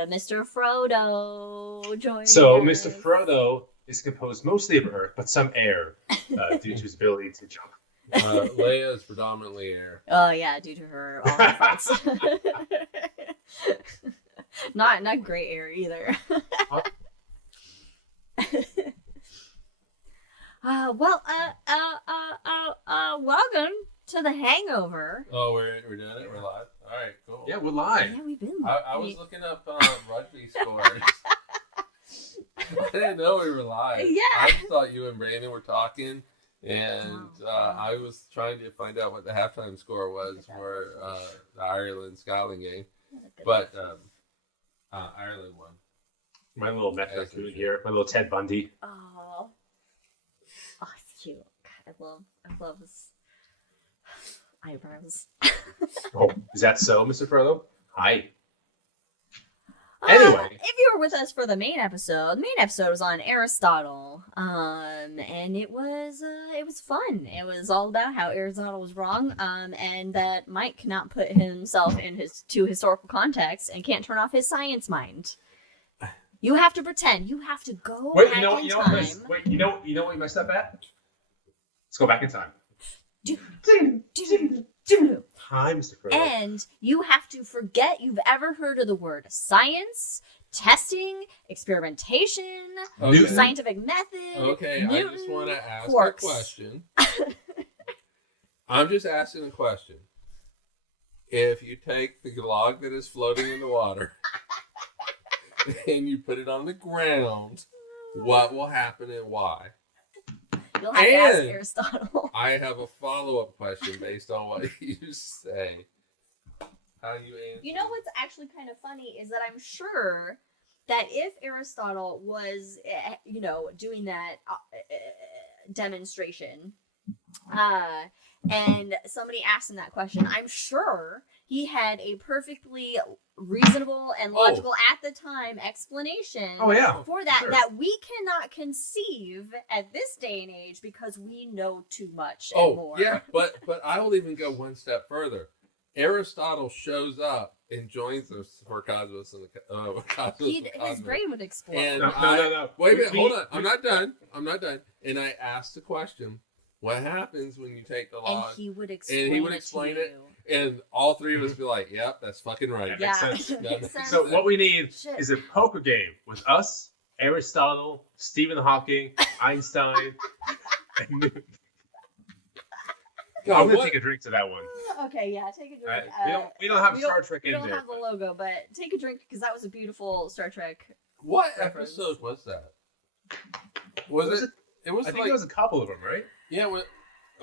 a Mr. Frodo joining So us. Mr. Frodo is composed mostly of earth, but some air due to his ability to jump. Leia is predominantly air. Oh yeah, due to her all her farts. Not great air either. Welcome to the Hangover. Oh, we're doing it. We're live. All right, cool. Yeah, we're live. Yeah, we've been. I was looking up rugby scores. I didn't know we were live. Yeah. I just thought you and Brandon were talking, and I was trying to find out what the halftime score was for the Ireland-Scotland game. But Ireland won. My little metric here, my little Ted Bundy. Oh, it's cute. God, I love his eyebrows. Oh, is that so, Mr. Frodo? Hi. Anyway, if you were with us for the main episode was on Aristotle, and it was fun. It was all about how Aristotle was wrong, and that Mike cannot put himself in to historical context and can't turn off his science mind. You have to pretend. You have to go back in time. You know what you messed up at? Let's go back in time. Hi, Mr. Frodo. And you have to forget you've ever heard of the word science, testing, experimentation, scientific method. Okay, Newton, I just want to ask quarks. a question. I'm just asking a question. If you take the log that is floating in the water and you put it on the ground, what will happen and why? You'll have to ask Aristotle. I have a follow-up question based on what you say. How you answer? You know what's actually kind of funny is that I'm sure that if Aristotle was, doing that demonstration, and somebody asked him that question, I'm sure he had a perfectly reasonable and logical at the time explanation for that that we cannot conceive at this day and age because we know too much and more. Yeah, but I will even go one step further. Aristotle shows up and joins us for Cosmos and the Cosmos. His brain would explode. And No. Wait a minute, hold on. I'm not done. And I asked the question, what happens when you take the log? And he would explain it. And all three of us be like, yep, that's fucking right. That makes sense. So what we need is a poker game with us, Aristotle, Stephen Hawking, Einstein, and Newton. I'm going to take a drink to that one. Okay, yeah, take a drink. We don't have Star Trek in there. We don't have the logo, but take a drink because that was a beautiful Star Trek. What reference. episode was that? Was it? It was. I think it was a couple of them, right? Yeah.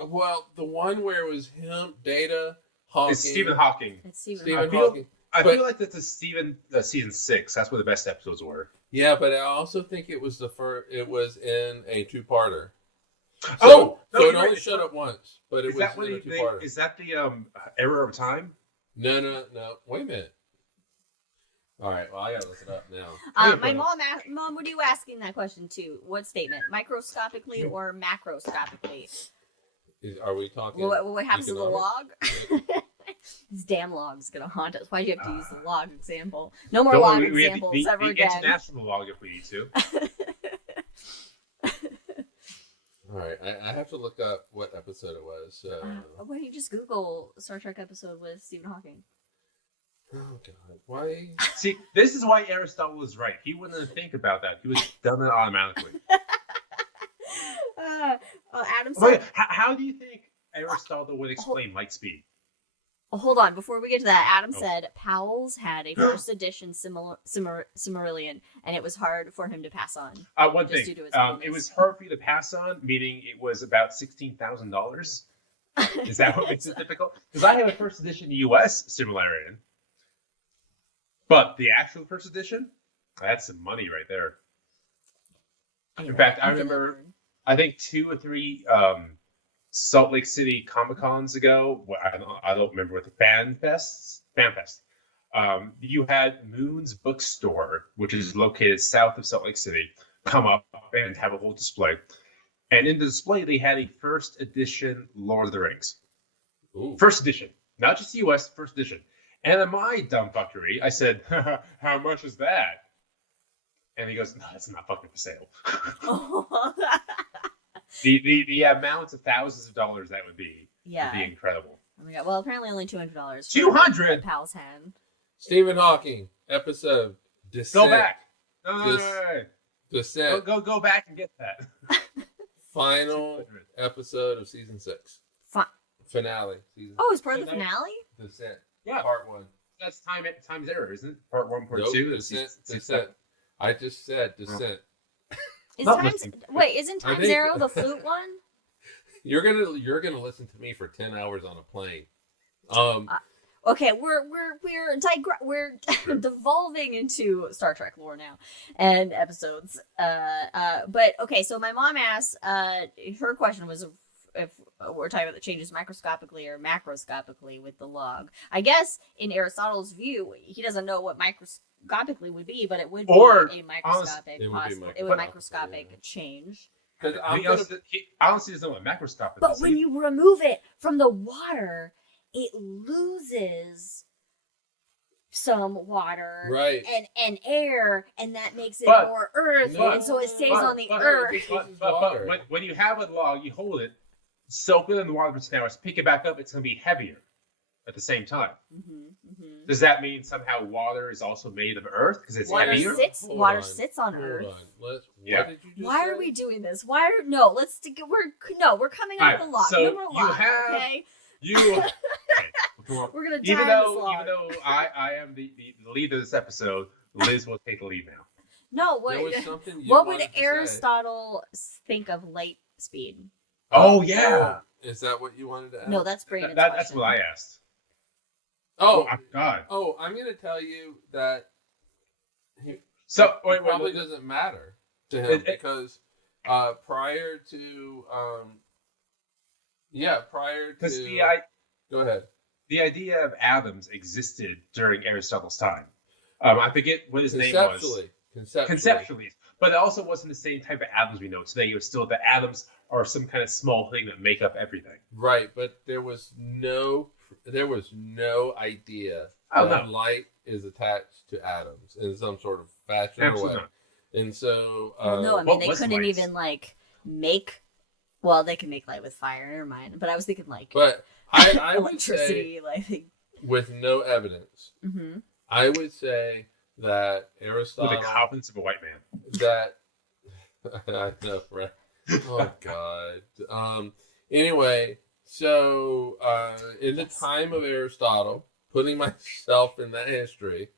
Well, the one where it was him, Data, Hawking. It's Stephen Hawking. Hawking. I feel like that's the season 6. That's where the best episodes were. Yeah, but I also think it was the first. It was in a 2-parter. So it only showed up once, but it was in a 2-parter. Is that the error of time? No. Wait a minute. All right. Well, I gotta look it up now. My mom, what are you asking that question to? What statement? Microscopically or macroscopically? Are we talking? What happens to the log? This damn log's gonna haunt us. Why'd you have to use the log example? No more log examples ever again. International log if we need to. All right, I have to look up what episode it was. Why don't you just Google Star Trek episode with Stephen Hawking? Oh God, why? See, this is why Aristotle was right. He wouldn't think about that. He would have done it automatically. Adam said, how do you think Aristotle would explain light speed? Hold on, before we get to that, Adam said Powell's had a first edition Silmarillion, and it was hard for him to pass on. One thing, it was hard for you to pass on, meaning it was about $16,000. Is that what makes it difficult? Because I have a first edition US Silmarillion, but the actual first edition, that's some money right there. Anyway, in fact, I remember, I think 2 or 3 Salt Lake City Comic-Cons ago, I don't remember what the Fan Fest. You had Moon's Bookstore, which is located south of Salt Lake City, come up and have a whole display. And in the display, they had a first edition Lord of the Rings. Ooh. First edition, not just US, first edition. And in my dumb fuckery, I said, how much is that? And he goes, no, that's not fucking for sale. The amounts of thousands of dollars that would be incredible. Oh my god. Well, apparently only $200. $200? Pal's hand. Stephen Hawking episode Descent. Go back. No. Descent. Go back and get that. Final episode of season 6. Finale. It's part of the finale? Descent. Yeah. Part 1. That's time's error, isn't it? Part 1, part 2. Descent. I just said Descent. Isn't Time Zero the flute one? You're gonna listen to me for 10 hours on a plane. Okay, we're devolving into Star Trek lore now and episodes. But okay, so my mom asked. Her question was if we're talking about the changes microscopically or macroscopically with the log. I guess in Aristotle's view, he doesn't know what microscopically would be, but it would be a microscopic microscopic change. He honestly doesn't know what macroscopic is. But when you remove it from the water, it loses some water and air, and that makes it more earth, and so it stays on the earth. But when you have a log, you hold it, soak it in the water for 10 hours, pick it back up, it's going to be heavier at the same time. Does that mean somehow water is also made of earth because it's heavier? Water sits on earth. Why are we doing this? We're coming out of the log. So no more log, okay? We're gonna die even though I am the lead of this episode, Liz will take the lead now. No, what would Aristotle think of light speed? Oh yeah. Is that what you wanted to ask? No, that's Brandon's That's what I asked. Oh my God. Oh, I'm going to tell you that it probably doesn't matter to him because prior to go ahead. The idea of atoms existed during Aristotle's time. I forget what his name was. Conceptually. But it also wasn't the same type of atoms we know today. It was still the atoms are some kind of small thing that make up everything. Right, but there was no idea that light is attached to atoms in some sort of fashion or way. And so they couldn't even make. Well, they can make light with fire. Never mind. But I was thinking But I electricity, would say, with no evidence, I would say that Aristotle, with the confidence of a white man, that I know, right? Oh God. Anyway, so in the time of Aristotle, putting myself in that history,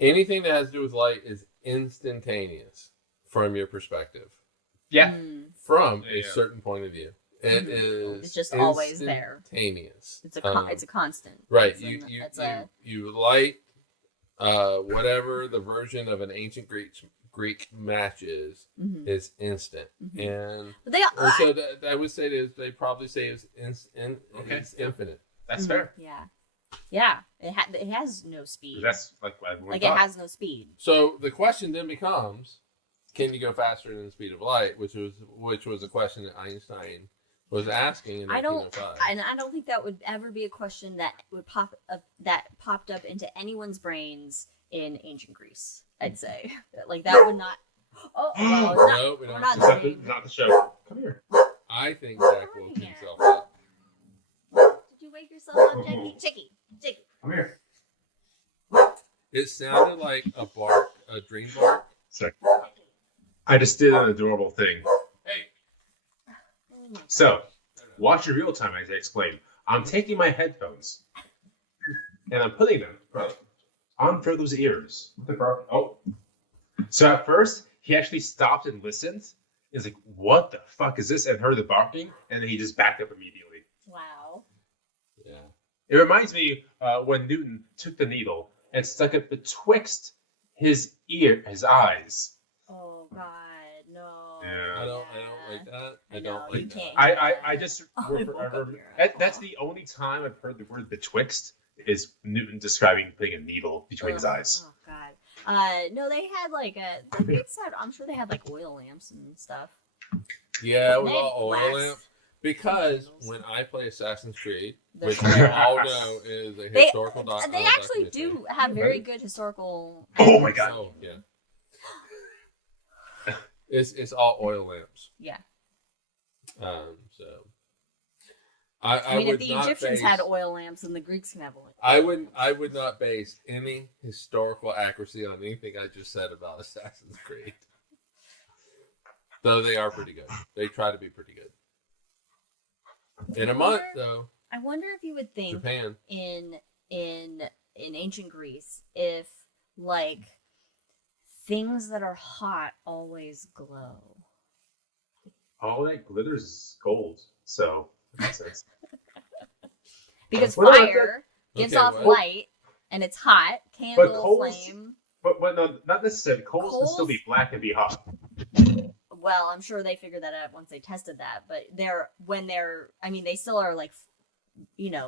anything that has to do with light is instantaneous from your perspective. Yeah. From a certain point of view. It is. It's just always there. Instantaneous. It's a constant. Right. You light whatever the version of an ancient Greek match is instant, and so I would say they probably say it's infinite. That's fair. Yeah. It has no speed. That's it has no speed. So the question then becomes, can you go faster than the speed of light? Which was a question that Einstein was asking in 1905. I don't think that would ever be a question that would popped up into anyone's brains in ancient Greece. I'd say that would not. Oh, no, we're not not the show. Come here. I think Jack woke himself up. Did you wake yourself up, Jackie? Chicky. Come here. It sounded like a dream bark. Sorry. I just did an adorable thing. Hey. So, watch your real time as I explain. I'm taking my headphones and I'm putting them on Frodo's ears. So at first, he actually stopped and listened. He's like, what the fuck is this? And heard the barking, and then he just backed up immediately. Wow. Yeah. It reminds me when Newton took the needle and stuck it betwixt his eyes. Oh God, no. Yeah. I don't like that. I don't like that. I just that's the only time I've heard the word betwixt is Newton describing putting a needle between his eyes. Oh God. No, they had I'm sure they had oil lamps and stuff. Yeah, with all oil lamps. Because when I play Assassin's Creed, The which we trailer. all know is a They historical they actually do have very good historical. Oh my god. Oh, yeah. It's all oil lamps. Yeah. So I mean, if would the not Egyptians base, had oil lamps, then the Greeks can have oil. I would not base any historical accuracy on anything I just said about Assassin's Creed. Though they are pretty good. They try to be pretty good. In a month, though, I wonder if you would think Japan. in ancient Greece if like things that are hot always glow. All that glitters is gold, so that makes sense. Because What about fire gives Okay, off what? light and it's hot. Candle, coals- flame. But no, not necessarily. Coals can still Coals- be black and be hot. Well, I'm sure they figured that out once they tested that. But they still are like,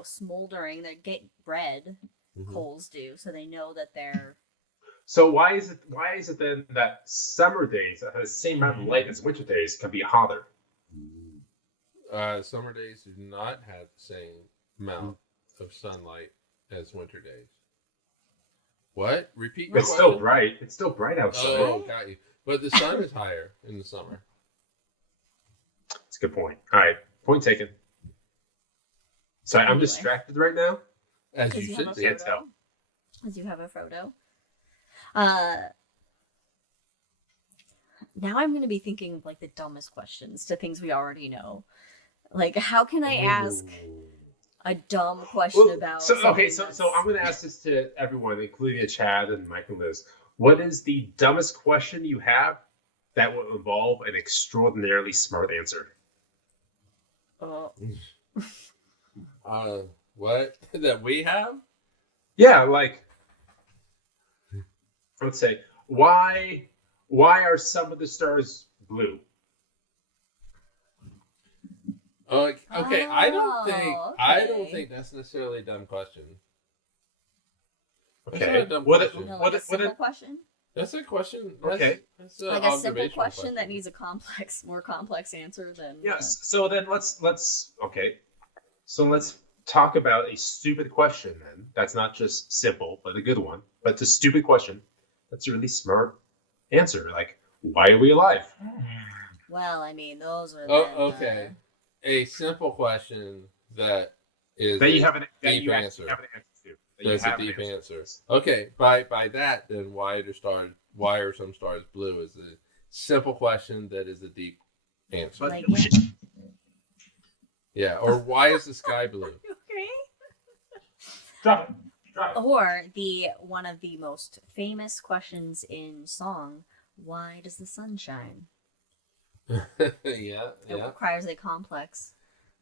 smoldering. They get red. Mhm. Coals do, so they know that they're. So why is it then that summer days that have the same amount of light as winter days can be hotter? Summer days do not have the same amount of sunlight as winter days. What? Repeat your It's question? still bright. It's still bright outside. Oh, got you. But the sun is higher in the summer. That's a good point. All right, point taken. Sorry, I'm Anyway. distracted right now. As Because you you should have a be. It's photo. As you have a photo. Now I'm going to be thinking of like the dumbest questions to things we already know. Like, how can I ask a dumb question about? So something so that's- I'm going to ask this to everyone, including Chad and Mike and Liz. What is the dumbest question you have that will involve an extraordinarily smart answer? What? That we have? Yeah, like let's say why are some of the stars blue? Okay, I don't okay. think that's necessarily a dumb question. That's Okay. not a dumb What question. No, What- like a what- simple question? That's a question. Okay. That's a Like a simple observational question that needs a more complex answer than. Yes. So then let's So let's talk about a stupid question then. That's not just simple, but a good one. But it's a stupid question. That's a really smart answer. Like, why are we alive? Well, I mean, those are. Oh, then, okay. A simple question that is That you a have an that deep you answer. actually have an answer to. That you That's a have an deep answer. answer. Okay, by that, then why are some stars blue is a simple question that is a deep answer. But Like, no yeah. shit. Yeah, or why is the sky blue? Okay. Drop it. Drop it. Or one of the most famous questions in song: why does the sun shine? Yeah. It requires a complex.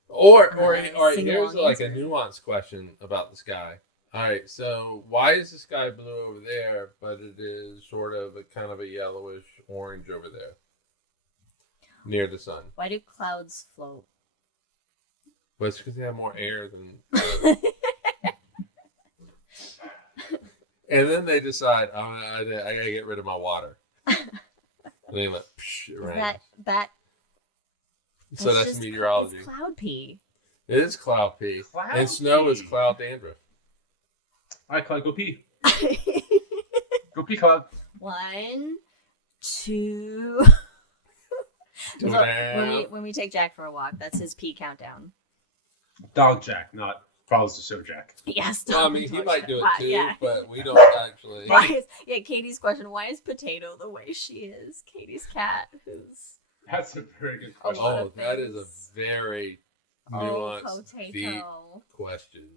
Or all right, sing-along here's like a answer. nuanced question about the sky. All right, so why is the sky blue over there, but it is sort of a kind of a yellowish orange over there near the sun? Why do clouds float? Well, it's because they have more air than. And then they decide, I gotta get rid of my water. And they let it rain. So that's just, meteorology. It's cloud pee. It is cloud pee, Cloud and snow is pee. cloud dandruff. All right, Cloud, go pee. Go pee, Cloud. 1, 2. Look, Wow. when we take Jack for a walk, that's his pee countdown. Dog Jack, not follows the show Jack. Yes. Well, I mean, he might do it too, Yeah. but we don't actually. Katie's question: why is Potato the way she is? Katie's cat, who's That's a very good Oh, question. lot Oh, of that is a things. very nuanced, deep Potato. question.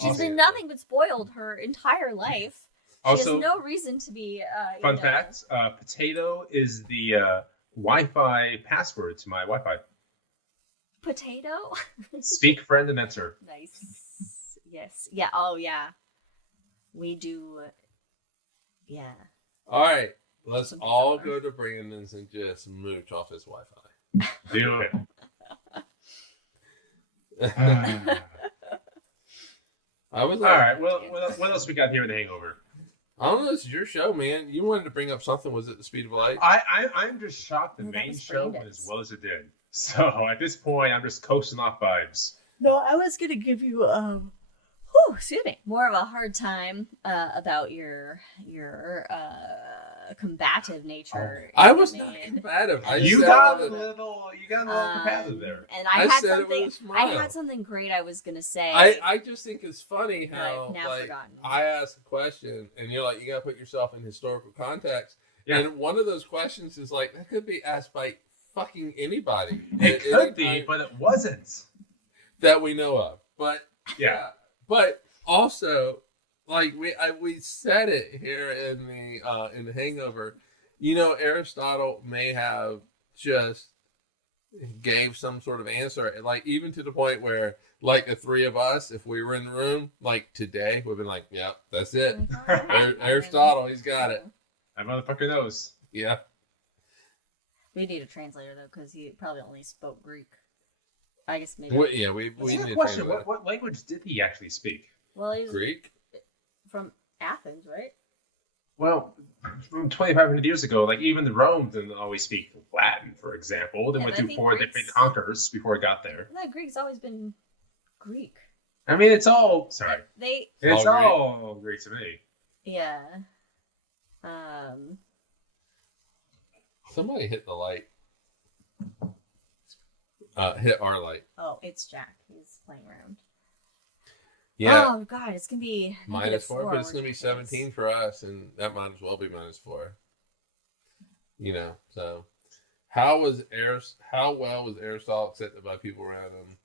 She's been nothing but spoiled her entire life. She Also, has no reason to be. fun fact: Potato is the Wi-Fi password to my Wi-Fi. Potato. Speak, friend, and enter. Nice. Yes. Yeah. Oh, yeah. We do. Yeah. All right, let's Something all similar. go to Brandon's and just mooch off his Wi-Fi. Do it. I was All right. Well, what else we got here in the Hangover? I don't know. This is your show, man. You wanted to bring up something. Was it the speed of light? I'm just shocked the No, that main was show Brandon's. went as well as it did. So at this point, I'm just coasting off vibes. No, I was gonna give you excuse me, more of a hard time about your combative nature. I was not Made. combative. You got a little competitive there. And I had said it with something. a smile. I had something great I was gonna say. I just think it's funny that how I've now like forgotten. I ask a question and you're like, you gotta put yourself in historical context. Yeah. And one of those questions is like, that could be asked by fucking anybody. It at any could be, time but it wasn't. that we know of. But Yeah. but also, like we said it here in the Hangover. You know, Aristotle may have just gave some sort of answer, like even to the point where, like the three of us, if we were in the room, like today, we've been like, "Yep, that's it." Aristotle, he's got it. That motherfucker knows. Yeah. We need a translator though, because he probably only spoke Greek. I guess maybe. We That's a need good to question. change that. What language did he actually speak? Well, he was Greek? from Athens, right? Well, from 2,500 years ago, like even the Rome didn't always speak Latin, for example. They Yeah, went I through think 4 Greeks- different conquerors before it got there. No, Greek's always been Greek. I mean, it's all sorry. It's All Greek. all Greek to me. Yeah. Somebody hit the light. Hit our light. Oh, it's Jack. He's playing around. Yeah. Oh God, it's gonna be -4, but it's We're going to be 17 for us, and that might as well be -4. You know, so how well was Aristotle accepted by people around him?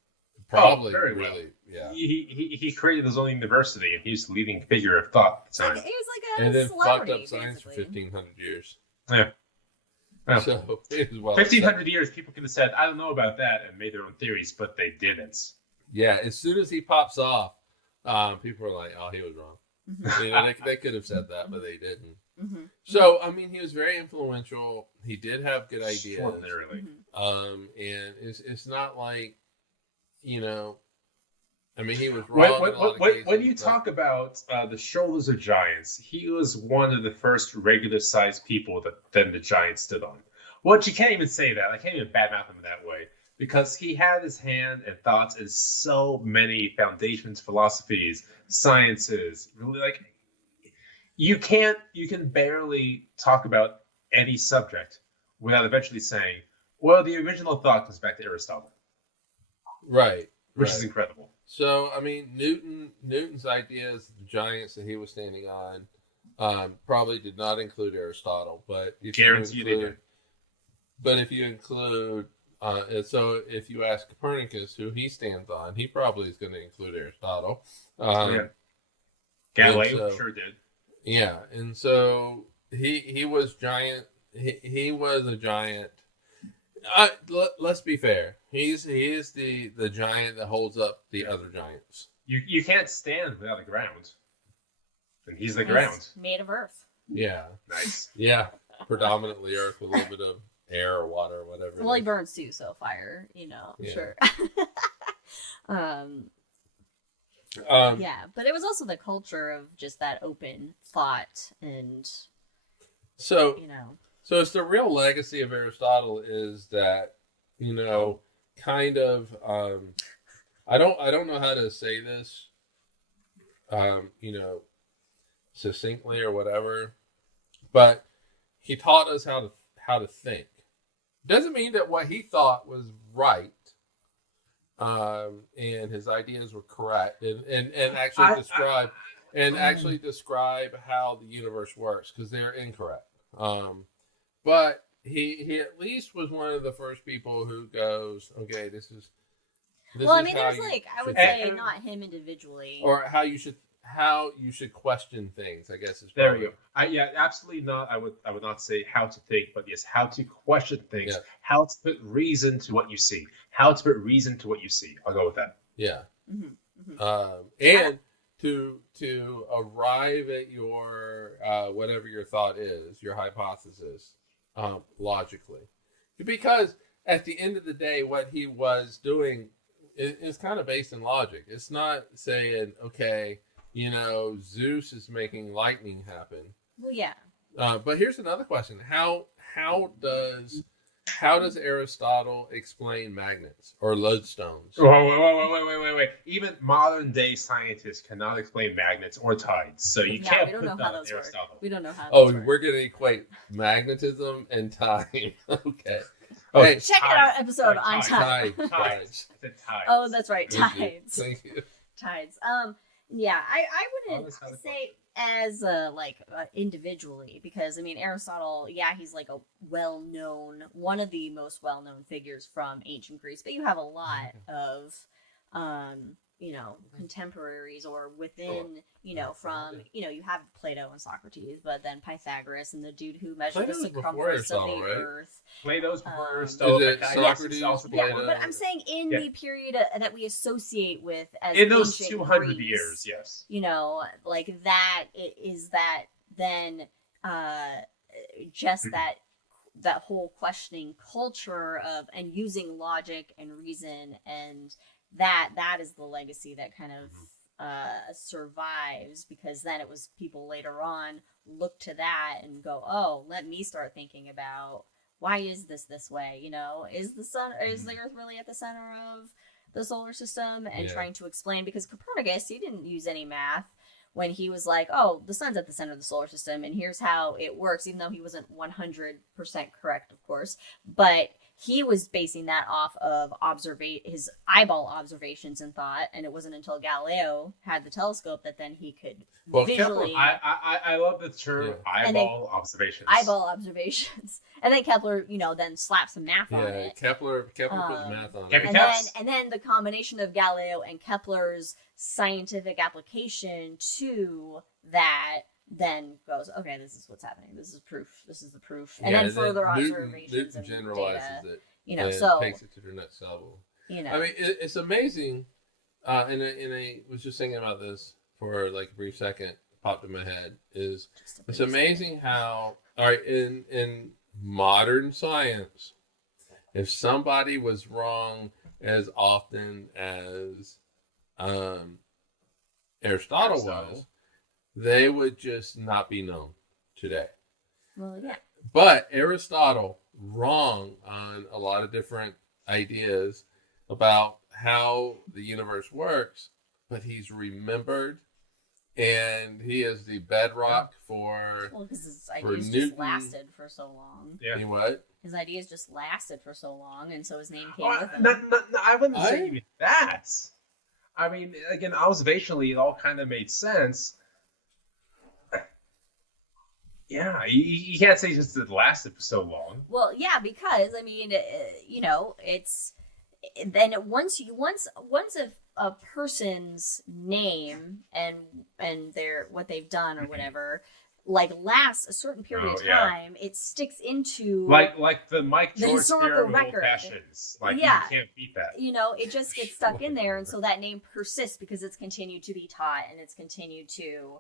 Probably very really, yeah. He created his own university, and he's the leading figure of thought at the He time. was like a And then celebrity, fucked up science for basically. 1,500 years. Yeah. Well, So it was well 1,500 years, people could have said, "I don't know about that," and made their own theories, but they didn't. Yeah, as soon as he pops off, people are like, "Oh, he was wrong." Mhm. You know, they could have said that, but they didn't. Mhm. So, I mean, he was very influential. He did have good ideas. Literally. Mhm. And it's not like, you know, I mean, he was wrong. in a lot of When cases, you but- talk about the shoulders of giants, he was one of the first regular-sized people that then the giants stood on. Well, you can't even say that. I can't even badmouth him that way because he had his hand and thoughts in so many foundations, philosophies, sciences. Really, like you can barely talk about any subject without eventually saying, "Well, the original thought comes back to Aristotle," right, which right. is incredible. So, I mean, Newton's ideas, the giants that he was standing on, probably did not include Aristotle, but if Guarantee they did. But if you include, and so if you ask Copernicus who he stands on, he probably is going to include Aristotle. Yeah. Galileo so- sure did. Yeah, and so he was giant. He was a giant. Let's be fair. He is the giant that holds up the other giants. You can't stand without the ground. And he's the He's ground. made of earth. Yeah, Nice. yeah. Predominantly earth with a little bit of air or water or whatever. Well, it he is. burns too, so fire, Yeah. sure. Um, Yeah, but it was also the culture of just that open thought and, So so it's the real legacy of Aristotle is that, kind of, I don't know how to say this, succinctly or whatever, but he taught us how to think. Doesn't mean that what he thought was right, and his ideas were correct, and actually describe how the universe works, because they're incorrect. But he at least was one of the first people who goes, okay, this is well, I is mean, how there's you I would should say think. not him individually. or how you should question things, I guess is There probably. you go. Yeah, absolutely not. I would not say how to think, but yes, how to question things, Yeah. how to put reason to what you see, how to put reason to what you see. I'll go with that. Yeah. Mhm, mhm. And to arrive at your whatever your thought is, your hypothesis, logically, because at the end of the day, what he was doing is kind of based in logic. It's not saying, okay, Zeus is making lightning happen. Well, yeah. But here's another question: How does Aristotle explain magnets or lodestones? Wait. Even modern day scientists cannot explain magnets or tides, so you Yeah, can't we don't put know that how on those work. Aristotle. We don't know how. Oh, those work. we're gonna equate magnetism and time. Okay. Oh, Hey, Check out our episode on time. tides. Tides. I said tides. Oh, that's right, Thank you. tides. Thank you. Tides. Yeah, I Oh, wouldn't that's how it say as individually, because I mean Aristotle, yeah, he's like a one of the most well-known figures from ancient Greece, but you have a lot of contemporaries or within, from, you have Plato and Socrates, but then Pythagoras and the dude who measured Plato's the before circumference of the Aristotle, right? earth. Plato's Um, before Aristotle. Is it Yes, Socrates, it's also Yeah, Plato? but I'm saying in Yeah. the period that we associate with as in those ancient 200 Greece, years, yes. like that is that then just that whole questioning culture of and using logic and reason, and that is the legacy that kind of survives, because then it was people later on look to that and go, oh, let me start thinking about why is this way? Is the Earth really at the center of the solar system? And trying to explain, because Copernicus, he didn't use any math when he was like, oh, the sun's at the center of the solar system and here's how it works, even though he wasn't 100% correct, of course. But he was basing that off of his eyeball observations and thought, and it wasn't until Galileo had the telescope that then he could visually... I love the term eyeball observations. Eyeball observations. And then Kepler, then slapped some math on it. Kepler put math on Kepler- it. And then the combination of Galileo and Kepler's scientific application to that then goes, okay, this is what's happening. This is proof. This is the proof. And then further observations Newton and generalizes data, it. And so takes it to the next level. I mean, it's amazing. And I was just thinking about this for like a brief second. Popped in my head. It's amazing how, all right, in modern science, if somebody was wrong as often as Aristotle was, they would just not be known today. Well, yeah. But Aristotle, wrong on a lot of different ideas about how the universe works, but he's remembered, and he is the bedrock for... Well, because his ideas just lasted for so long. Yeah. He what? His ideas just lasted for so long, and so his name came with him. I wouldn't say even that. I mean, again, observationally, it all kind of made sense. Yeah, you can't say just it lasted for so long. Well, yeah, because I mean, it's then once a person's name and their what they've done or whatever like lasts a certain period of time, it sticks into like the Mike the George historical theorem of record. old fashions. Like you can't beat that. It just gets stuck in there, and so that name persists because it's continued to be taught and it's continued to,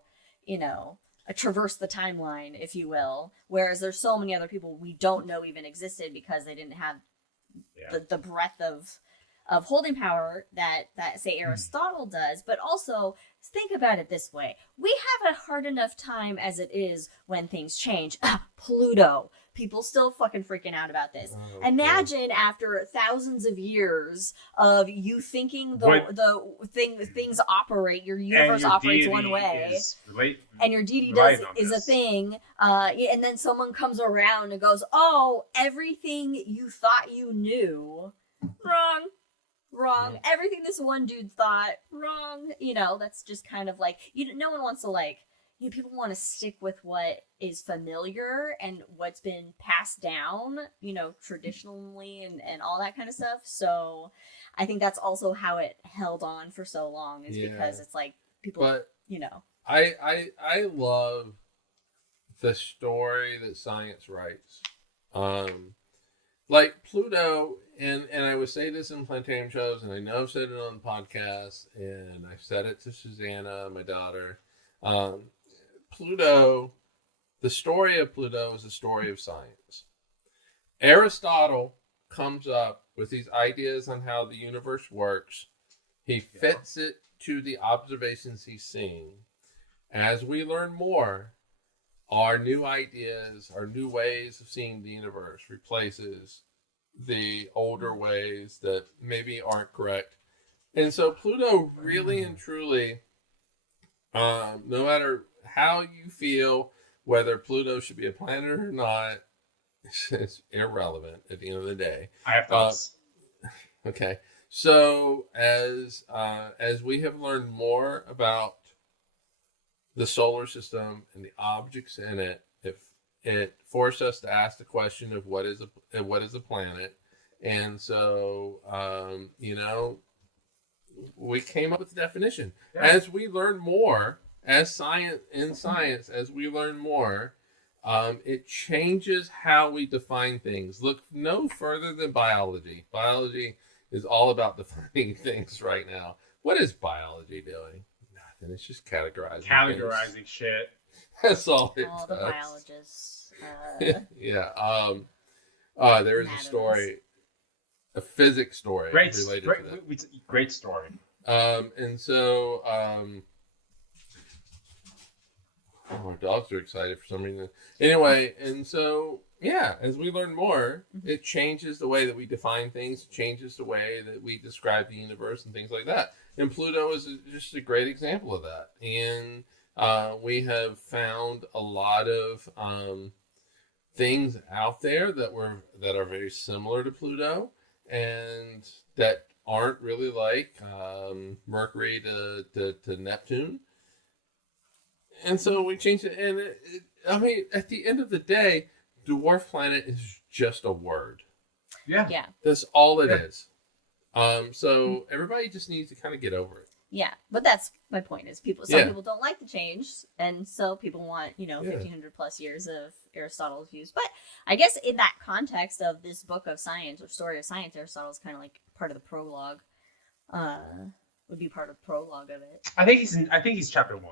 traverse the timeline, if you will. Whereas there's so many other people we don't know even existed because they didn't have the breadth of holding power that say Aristotle does. But also think about it this way: we have a hard enough time as it is when things change. Pluto. People still fucking freaking out about this. Imagine after thousands of years of you thinking things operate, your universe operates one way, and your deity is a thing, and then someone comes around and goes, "Oh, everything you thought you knew, wrong. Everything this one dude thought, wrong." That's just kind of like no one wants to people want to stick with what is familiar and what's been passed down, traditionally and all that kind of stuff. So I think that's also how it held on for so long, is because it's like people, I love the story that science writes. Like Pluto, and I would say this in Planetarium shows, and I know I've said it on the podcast, and I've said it to Susanna, my daughter. Pluto, the story of Pluto is the story of science. Aristotle comes up with these ideas on how the universe works. He fits it to the observations he's seeing, as we learn more, our new ideas, our new ways of seeing the universe replaces the older ways that maybe aren't correct. And so Pluto really and truly, no matter how you feel, whether Pluto should be a planet or not, it's irrelevant at the end of the day. I have thoughts. Okay. So as we have learned more about the solar system and the objects in it, it forced us to ask the question of what is a planet. And so we came up with the definition. Yeah. As we learn more, as we learn more, it changes how we define things. Look no further than biology. Biology is all about defining things right now. What is biology doing? Nothing. It's just categorizing things. Shit. That's all it does. The biologists. Yeah. There is a story, a physics story related to that. Great story. And so, our dogs are excited for some reason. Anyway, and so, yeah, as we learn more, it changes the way that we define things, changes the way that we describe the universe and things like that. And Pluto is just a great example of that. And we have found a lot of things out there that are very similar to Pluto and that aren't really like Mercury to Neptune. And so we changed it. And at the end of the day, dwarf planet is just a word. Yeah. That's all it is. So everybody just needs to kind of get over it. Yeah, but that's my point is some people don't like the change, and so people want 1,500 plus years of Aristotle's views. But I guess in that context of this book of science or story of science, Aristotle's kind of like part of the prologue. Would be part of the prologue of it. I think he's chapter 1.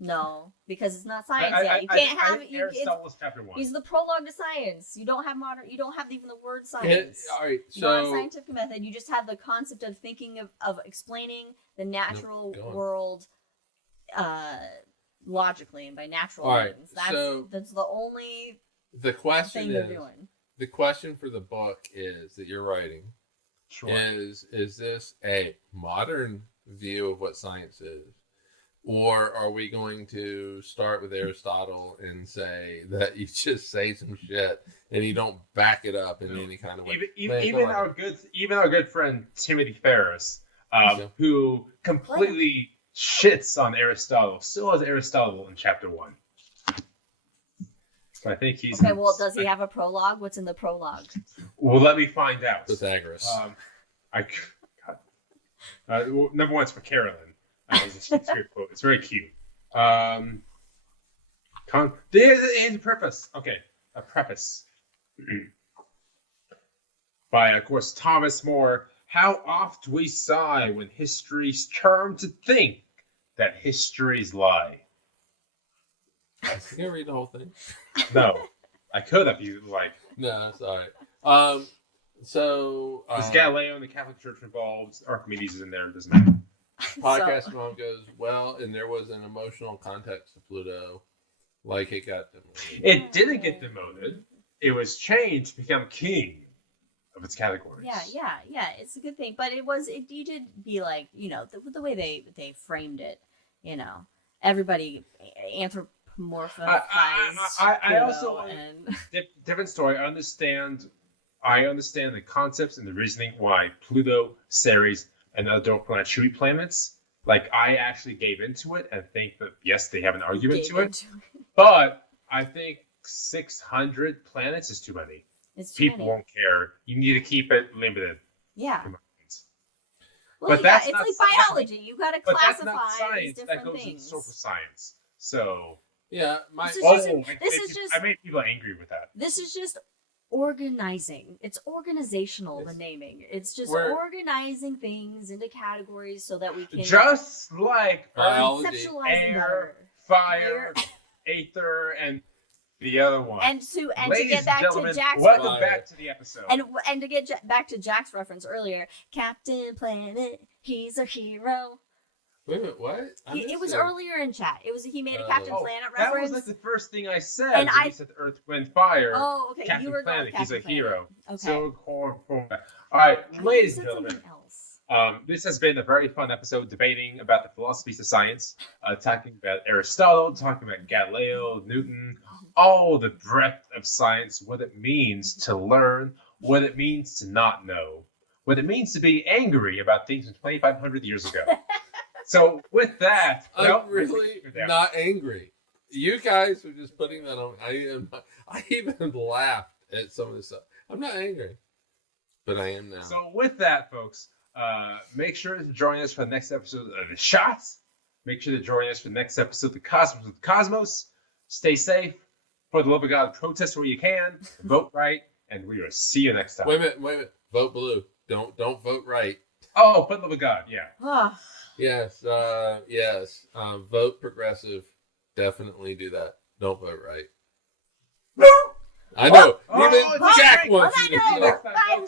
No, because it's not science yet. You can't have it. Aristotle's chapter 1. He's the prologue to science. You don't have even the word science. All right, not a scientific method. You just have the concept of thinking of explaining the natural world logically, and by natural means. That's the only question thing they're doing. The question for the book is that you're writing is this a modern view of what science is? Or are we going to start with Aristotle and say that you just say some shit and you don't back it up in any kind of way? Even our good friend Timothy Ferris, who completely shits on Aristotle, still has Aristotle in chapter 1. So I think he's okay. Well, does he have a prologue? What's in the prologue? Well, let me find out. Pythagoras. Number one's for Carolyn. It's very cute. There's a preface. Okay, a preface by, of course, Thomas More. How oft we sigh when history's charmed to think that histories lie. Can you read the whole thing? No, I could if you like. No, that's all right. Is Galileo and the Catholic Church involved? Archimedes is in there. It doesn't matter. Podcast mom goes, well, and there was an emotional context to Pluto, like it got demoted. It didn't get demoted. It was changed to become king of its categories. Yeah. It's a good thing, but you did be like, the way they framed it, everybody anthropomorphized. I also different story. I understand the concepts and the reasoning why Pluto, Ceres, and other dwarf planets should be planets. Like, I actually gave into it and think that, yes, they have an argument to it. But I think 600 planets is too many. People won't care. You need to keep it limited. Yeah. Well, but that's it's like biology. You got to classify that's not science. Different that goes things. in social science. So yeah, I made people angry with that. This is just organizing. It's organizational, the naming. It's just organizing things into categories so that we can just like conceptualize air, fire, aether, and the other one. And to get back to Jack's welcome back to the episode. And to get back to Jack's reference earlier, Captain Planet, he's a hero. Wait a minute, what? It was earlier in chat. He made a Oh. Captain Oh, Planet that reference. was like the first thing I said. And when you said Earth, Wind, Fire. Oh, okay. Captain You were Planet. going He's a Captain hero. Planet. So, Okay. all right, I ladies said and gentlemen. something else. This has been a very fun episode debating about the philosophies of science, talking about Aristotle, talking about Galileo, Newton, all the breadth of science, what it means to learn, what it means to not know, what it means to be angry about things from 2,500 years ago. So with that, I'm really not angry. You guys are just putting that on. I even laughed at some of this stuff. I'm not angry, but I am now. So with that, folks, make sure to join us for the next episode of The Shots. Make sure to join us for the next episode of The Cosmos with the Cosmos. Stay safe. For the love of God, protest where you can. Vote right. And we will see you next time. Wait a minute. Vote blue. Don't vote right. Oh, for the love of God, yeah. Yes. Vote progressive. Definitely do that. Don't vote right. I know. Even Jack wants you to do that. Bye.